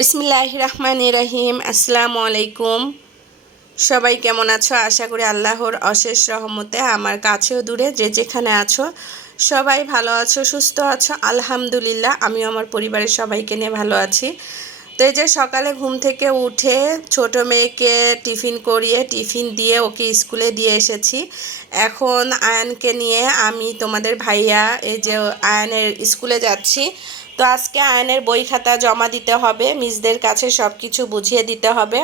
বিসমিল্লাহ রহমান রহিম আসসালামু আলাইকুম। সবাই কেমন আছো? আশা করি আল্লাহর অশেষ রহমতে আমার কাছেও দূরে, যে যেখানে আছো সবাই ভালো আছো, সুস্থ আছো। আলহামদুলিল্লাহ আমি আমার পরিবারের সবাইকে নিয়ে ভালো আছি। তো এই যে সকালে ঘুম থেকে উঠে ছোট মেয়েকে টিফিন করিয়ে, টিফিন দিয়ে ওকে স্কুলে দিয়ে এসেছি। এখন আয়ানকে নিয়ে আমি তোমাদের ভাইয়া, এই যে আয়ানের স্কুলে যাচ্ছি। তো আজকে আয়নের বই খাতা জমা দিতে হবে, মিসদের কাছে সব কিছু বুঝিয়ে দিতে হবে।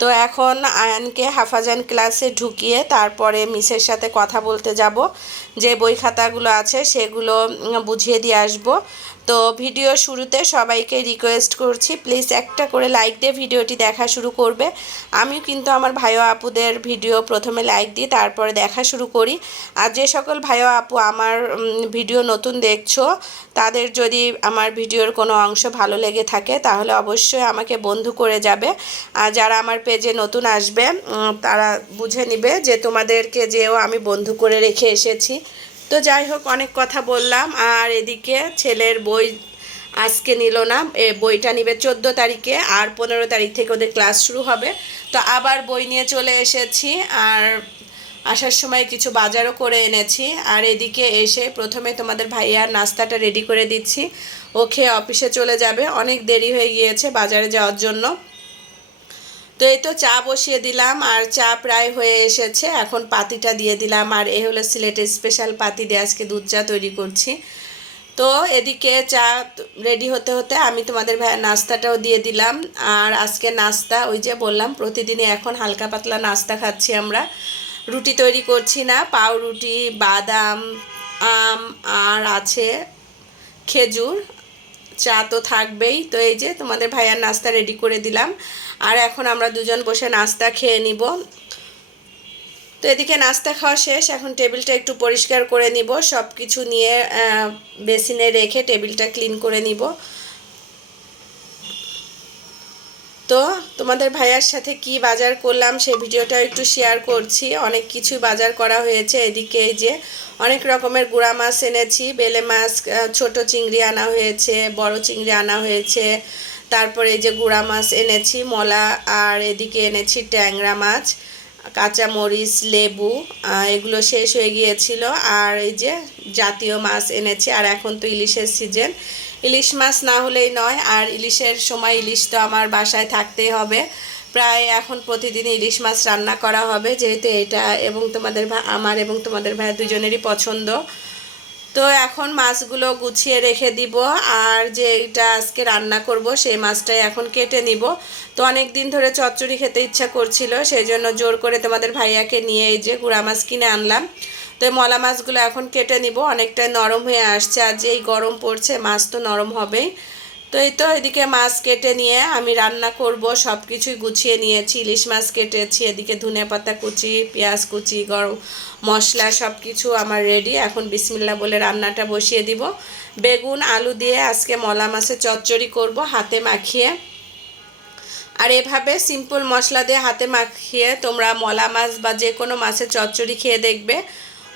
তো এখন আয়নকে হাফাজান ক্লাসে ঢুকিয়ে তারপরে মিসের সাথে কথা বলতে যাব। যে বই খাতাগুলো আছে সেগুলো বুঝিয়ে দিয়ে আসব। তো ভিডিও শুরুতে সবাইকে রিকোয়েস্ট করছি প্লিজ একটা করে লাইক দিয়ে ভিডিওটি দেখা শুরু করবে। আমিও কিন্তু আমার ভাইও আপুদের ভিডিও প্রথমে লাইক দিই, তারপরে দেখা শুরু করি। আর যে সকল ভাইও আপু আমার ভিডিও নতুন দেখছ, তাদের যদি আমার ভিডিওর কোনো অংশ ভালো লেগে থাকে, তাহলে অবশ্যই আমাকে বন্ধু করে যাবে। আর যারা আমার পেজে নতুন আসবে তারা বুঝে নিবে যে তোমাদেরকে যেও আমি বন্ধু করে রেখে এসেছি। তো যাই হোক, অনেক কথা বললাম। আর এদিকে ছেলের বই আজকে নিল না। এ বইটা নিবে চোদ্দ তারিখে আর পনেরো তারিখ থেকে ওদের ক্লাস শুরু হবে। তো আবার বই নিয়ে চলে এসেছি আর আসার সময় কিছু বাজারও করে এনেছি। আর এদিকে এসে প্রথমে তোমাদের ভাইয়ার নাস্তাটা রেডি করে দিচ্ছি। ও খেয়ে অফিসে চলে যাবে। অনেক দেরি হয়ে গিয়েছে বাজারে যাওয়ার জন্য। তো এই তো চা বসিয়ে দিলাম আর চা প্রায় হয়ে এসেছে। এখন পাতিটা দিয়ে দিলাম আর এ হলো সিলেটের স্পেশাল পাতি দিয়ে আজকে দুধ চা তৈরি করছি। তো এদিকে চা রেডি হতে হতে আমি তোমাদের ভাই নাস্তাটাও দিয়ে দিলাম। আর আজকে নাস্তা ওই যে বললাম, প্রতিদিনই এখন হালকা পাতলা নাস্তা খাচ্ছি আমরা। রুটি তৈরি করছি না, পাউরুটি, বাদাম, আম আর আছে খেজুর। চা তো থাকবেই। তো এই যে তোমাদের ভাইয়ার নাস্তা রেডি করে দিলাম। আর এখন আমরা দুজন বসে নাস্তা খেয়ে নিব। তো এদিকে নাস্তা খাওয়া শেষ, এখন টেবিলটা একটু পরিষ্কার করে নিব। সব কিছু নিয়ে বেসিনে রেখে টেবিলটা ক্লিন করে নিব। তো তোমাদের ভাইয়ার সাথে কি বাজার করলাম সেই ভিডিওটা একটু শেয়ার করছি। অনেক কিছু বাজার করা হয়েছে এদিকে এই যে অনেক রকমের গুড়া মাছ এনেছি, বেলে মাছ ছোট চিংড়ি আনা হয়েছে, বড় চিংড়ি আনা হয়েছে তারপরে এই যে গুঁড়া মাছ এনেছি, মলা আর এদিকে এনেছি ট্যাংরা মাছ, কাঁচা মরিচ, লেবু এগুলো শেষ হয়ে গিয়েছিল। আর এই যে জাতীয় মাছ এনেছি, আর এখন তো ইলিশের সিজন। ইলিশ মাছ না হলেই নয়, আর ইলিশের সময় ইলিশ তো আমার বাসায় থাকতেই হবে। প্রায় এখন প্রতিদিন ইলিশ মাছ রান্না করা হবে, যেহেতু এটা এবং তোমাদের আমার এবং তোমাদের ভাই দুজনেরই পছন্দ। তো এখন মাছগুলো গুছিয়ে রেখে দিব। আর যে এটা আজকে রান্না করব, সেই মাছটাই এখন কেটে নিব। তো অনেক দিন ধরে চচ্চড়ি খেতে ইচ্ছা করছিল, সেই জন্য জোর করে তোমাদের ভাইয়াকে নিয়ে এই যে গুড়া মাছ কিনে আনলাম। তো এই মলা মাছগুলো এখন কেটে নিব। অনেকটাই নরম হয়ে আসছে। আর যে এই গরম পড়ছে, মাছ তো নরম হবেই। তো এই তো এদিকে মাছ কেটে নিয়ে আমি রান্না করব সব কিছুই গুছিয়ে নিয়েছি, ইলিশ মাছ কেটেছি, এদিকে ধনে পাতা কুচি, পেঁয়াজ কুচি, গরম মশলা সব কিছু আমার রেডি এখন বিসমিল্লা বলে রান্নাটা বসিয়ে দিব। বেগুন, আলু দিয়ে আজকে মলা মাছের চচ্চড়ি করব হাতে মাখিয়ে। আর এভাবে সিম্পল মশলা দিয়ে হাতে মাখিয়ে তোমরা মলা মাছ বা যে কোনো মাছের চচ্চড়ি খেয়ে দেখবে।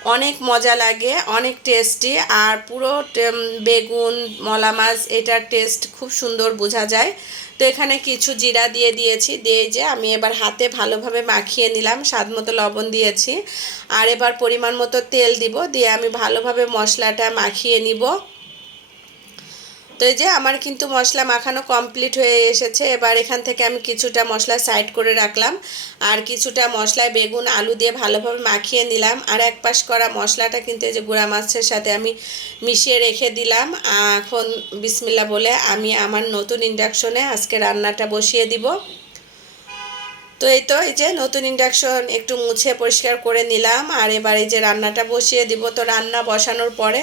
অনেক মজা লাগে, অনেক টেস্টি আর পুরো বেগুন মলা মাছ এটার টেস্ট খুব সুন্দর বোঝা যায়। তো এখানে কিছু জিরা দিয়ে দিয়েছি, দিয়ে যে আমি এবার হাতে ভালোভাবে মাখিয়ে নিলাম, স্বাদ মতো লবণ দিয়েছি। আর এবার পরিমাণ মতো তেল দিব, দিয়ে আমি ভালোভাবে মশলাটা মাখিয়ে নিব। তো এই যে আমার কিন্তু মশলা মাখানো কমপ্লিট হয়ে এসেছে, এবার এখান থেকে আমি কিছুটা মশলা সাইড করে রাখলাম। আর কিছুটা মশলায় বেগুন, আলু দিয়ে ভালোভাবে মাখিয়ে নিলাম। আর এক পাশ করা মশলাটা কিন্তু এই যে গুঁড়া মাছের সাথে আমি মিশিয়ে রেখে দিলাম। এখন বিসমিল্লা বলে আমি আমার নতুন ইন্ডাকশনে আজকে রান্নাটা বসিয়ে দিব। তো এই তো, এই যে নতুন ইন্ডাকশন একটু মুছে পরিষ্কার করে নিলাম, আর এবার এই যে রান্নাটা বসিয়ে দিব। তো রান্না বসানোর পরে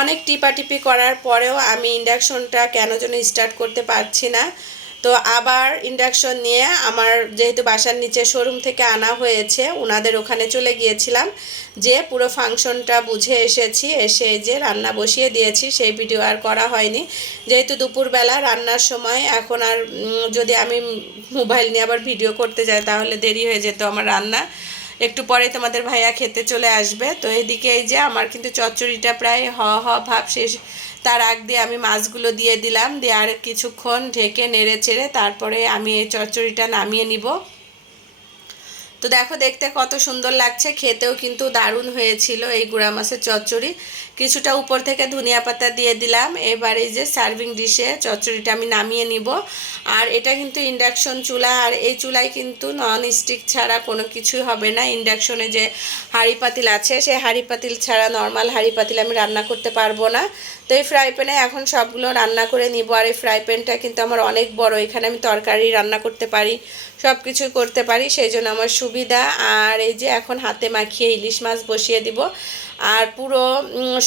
অনেক টিপাটিপি করার পরেও আমি ইন্ডাকশনটা কেন যেন স্টার্ট করতে পারছি না। তো আবার ইন্ডাকশন নিয়ে আমার যেহেতু বাসার নিচে শোরুম থেকে আনা হয়েছে ওনাদের ওখানে চলে গিয়েছিলাম। যে পুরো ফাংশনটা বুঝে এসেছি, এসে যে রান্না বসিয়ে দিয়েছি, সেই ভিডিও আর করা হয়নি। যেহেতু দুপুরবেলা, রান্নার সময় এখন আর যদি আমি মোবাইল নিয়ে আবার ভিডিও করতে যাই, তাহলে দেরি হয়ে যেত আমার রান্না। একটু পরে তোমাদের ভাইয়া খেতে চলে আসবে। তো এদিকে এই যে আমার কিন্তু চচ্চড়িটা প্রায় হ হ, ভাব শেষ। তার আগ দিয়ে আমি মাছগুলো দিয়ে দিলাম। দিয়ে আর কিছুক্ষণ ঢেকে নেড়ে চেড়ে তারপরে আমি এই চচ্চড়িটা নামিয়ে নিব। তো দেখো দেখতে কত সুন্দর লাগছে। খেতেও কিন্তু দারুণ হয়েছিল এই গুঁড়া মাছের চচ্চড়ি। কিছুটা উপর থেকে ধনিয়া পাতা দিয়ে দিলাম। এবার এই যে সার্ভিং ডিশে চচ্চড়িটা আমি নামিয়ে নিব। আর এটা কিন্তু ইন্ডাকশন চুলা, আর এই চুলায় কিন্তু নন স্টিক ছাড়া কোনো কিছুই হবে না। ইন্ডাকশনে যে হাঁড়ি পাতিল আছে সেই হাঁড়ি পাতিল ছাড়া নর্মাল হাঁড়ি পাতিল আমি রান্না করতে পারব না। তো এই ফ্রাই প্যানে এখন সবগুলো রান্না করে নিব। আর এই ফ্রাই প্যানটা কিন্তু আমার অনেক বড়। এখানে আমি তরকারি রান্না করতে পারি সব কিছু করতে পারি সেই জন্য আমার সুবিধা। আর এই যে এখন হাতে মাখিয়ে ইলিশ মাছ বসিয়ে দিব। আর পুরো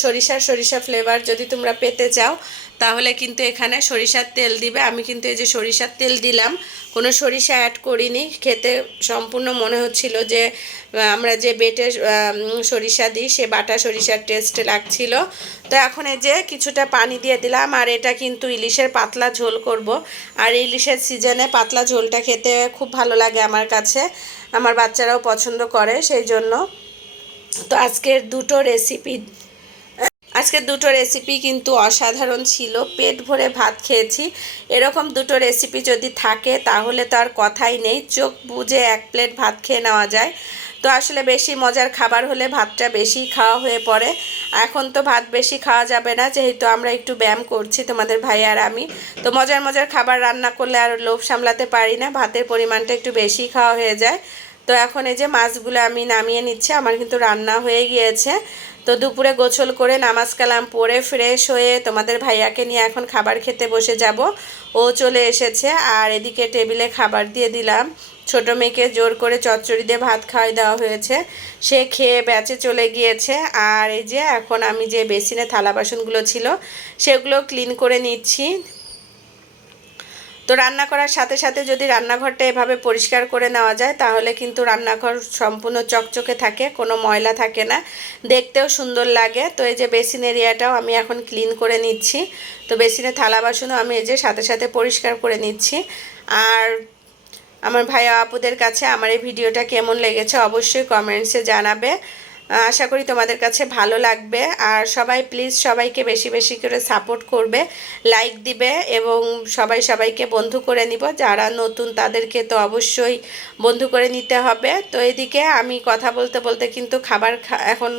সরিষা সরিষা ফ্লেভার যদি তোমরা পেতে চাও তাহলে কিন্তু এখানে সরিষার তেল দিবে। আমি কিন্তু এই যে সরিষার তেল দিলাম, কোনো সরিষা অ্যাড করিনি। খেতে সম্পূর্ণ মনে হচ্ছিল যে আমরা যে বেটে সরিষা দিই, সে বাটা সরিষার টেস্ট লাগছিল। তো এখন এই যে কিছুটা পানি দিয়ে দিলাম, আর এটা কিন্তু ইলিশের পাতলা ঝোল করব। আর ইলিশের সিজনে পাতলা ঝোলটা খেতে খুব ভালো লাগে আমার কাছে। আমার বাচ্চারাও পছন্দ করে সেই জন্য। তো আজকের দুটো রেসিপি আজকের দুটো রেসিপি কিন্তু অসাধারণ ছিল। পেট ভরে ভাত খেয়েছি। এরকম দুটো রেসিপি যদি থাকে, তাহলে তো আর কথাই নেই। চোখ বুঝে এক প্লেট ভাত খেয়ে নেওয়া যায়। তো আসলে বেশি মজার খাবার হলে ভাতটা বেশি খাওয়া হয়ে পড়ে। এখন তো ভাত বেশি খাওয়া যাবে না, যেহেতু আমরা একটু ব্যায়াম করছি, তোমাদের ভাই আর আমি। তো মজার মজার খাবার রান্না করলে আর লোভ সামলাতে পারি না। ভাতের পরিমাণটা একটু বেশি খাওয়া হয়ে যায়। তো এখন এই যে মাছগুলো আমি নামিয়ে নিচ্ছি, আমার কিন্তু রান্না হয়ে গিয়েছে। তো দুপুরে গোছল করে নামাজ কালাম পরে ফ্রেশ হয়ে তোমাদের ভাইয়াকে নিয়ে এখন খাবার খেতে বসে যাব। ও চলে এসেছে আর এদিকে টেবিলে খাবার দিয়ে দিলাম। ছোট মেয়েকে জোর করে চচ্চড়ি দিয়ে ভাত খাওয়াই দেওয়া হয়েছে। সে খেয়ে ব্যাচে চলে গিয়েছে। আর এই যে এখন আমি যে বেসিনে থালা বাসনগুলো ছিল, সেগুলো ক্লিন করে নিচ্ছি। তো রান্না করার সাথে সাথে যদি রান্নাঘরটা এভাবে পরিষ্কার করে নেওয়া যায়, তাহলে কিন্তু রান্নাঘর সম্পূর্ণ চকচকে থাকে, কোনো ময়লা থাকে না। দেখতেও সুন্দর লাগে। তো এই যে বেসিন এরিয়াটাও আমি এখন ক্লিন করে নিচ্ছি। তো বেসিনে থালা বাসনও আমি এই যে সাথে সাথে পরিষ্কার করে নিচ্ছি। আর আমার ভাই আপুদের কাছে আমার এই ভিডিওটা কেমন লেগেছে অবশ্যই কমেন্টসে জানাবে। আশা করি তোমাদের কাছে ভালো লাগবে। আর সবাই প্লিজ সবাইকে বেশি বেশি করে সাপোর্ট করবে লাইক দিবে এবং সবাই সবাইকে বন্ধু করে নিব। যারা নতুন তাদেরকে তো অবশ্যই বন্ধু করে নিতে হবে। তো এদিকে আমি কথা বলতে বলতে কিন্তু খাবার এখন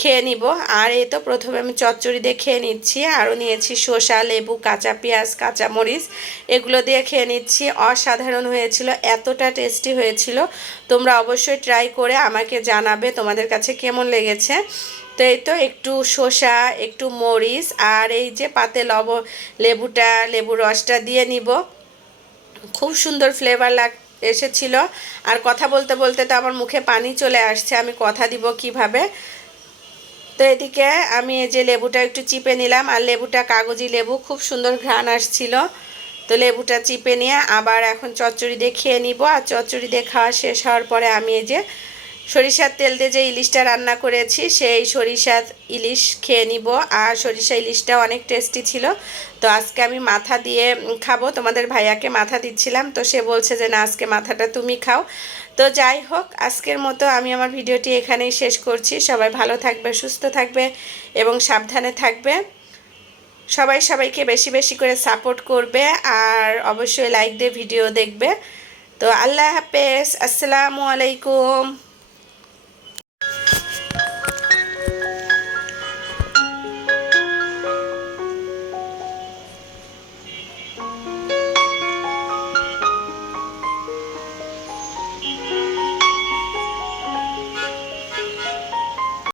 খেয়ে নিব। আর এই তো প্রথমে আমি চচ্চড়ি দিয়ে খেয়ে নিচ্ছি। আরও নিয়েছি শসা, লেবু, কাঁচা পেঁয়াজ কাঁচা মরিচ এগুলো দিয়ে খেয়ে নিচ্ছি। অসাধারণ হয়েছিল, এতটা টেস্টি হয়েছিল। তোমরা অবশ্যই ট্রাই করে আমাকে জানাবে তোমাদের কাছে কেমন লেগেছে? তো এই তো একটু শসা, একটু মরিচ আর এই যে পাতে লব, লেবুটা লেবুর রসটা দিয়ে নিব। খুব সুন্দর ফ্লেভার লাগ, এসেছিল। আর কথা বলতে বলতে তো আমার মুখে পানি চলে আসছে, আমি কথা দিব কীভাবে? তো এদিকে আমি এই যে লেবুটা একটু চিপে নিলাম, আর লেবুটা কাগজি লেবু, খুব সুন্দর ঘ্রাণ আসছিল। তো লেবুটা চিপে নিয়ে আবার এখন চচ্চড়ি দিয়ে খেয়ে নিব, আর চচ্চড়ি দিয়ে খাওয়া শেষ হওয়ার পরে আমি এই যে সরিষার তেল দিয়ে যে ইলিশটা রান্না করেছি, সেই সরিষার ইলিশ খেয়ে নিব। আর সরিষা ইলিশটা অনেক টেস্টি ছিল। তো আজকে আমি মাথা দিয়ে খাব। তোমাদের ভাইয়াকে মাথা দিচ্ছিলাম, তো সে বলছে যে, না, আজকে মাথাটা তুমি খাও। তো যাই হোক, আজকের মতো আমি আমার ভিডিওটি এখানেই শেষ করছি। সবাই ভালো থাকবে, সুস্থ থাকবে এবং সাবধানে থাকবে। সবাই সবাইকে বেশি বেশি করে সাপোর্ট করবে আর অবশ্যই লাইক দিয়ে ভিডিও দেখবে। তো আল্লাহ হাফেজ। আসসালামু আলাইকুম।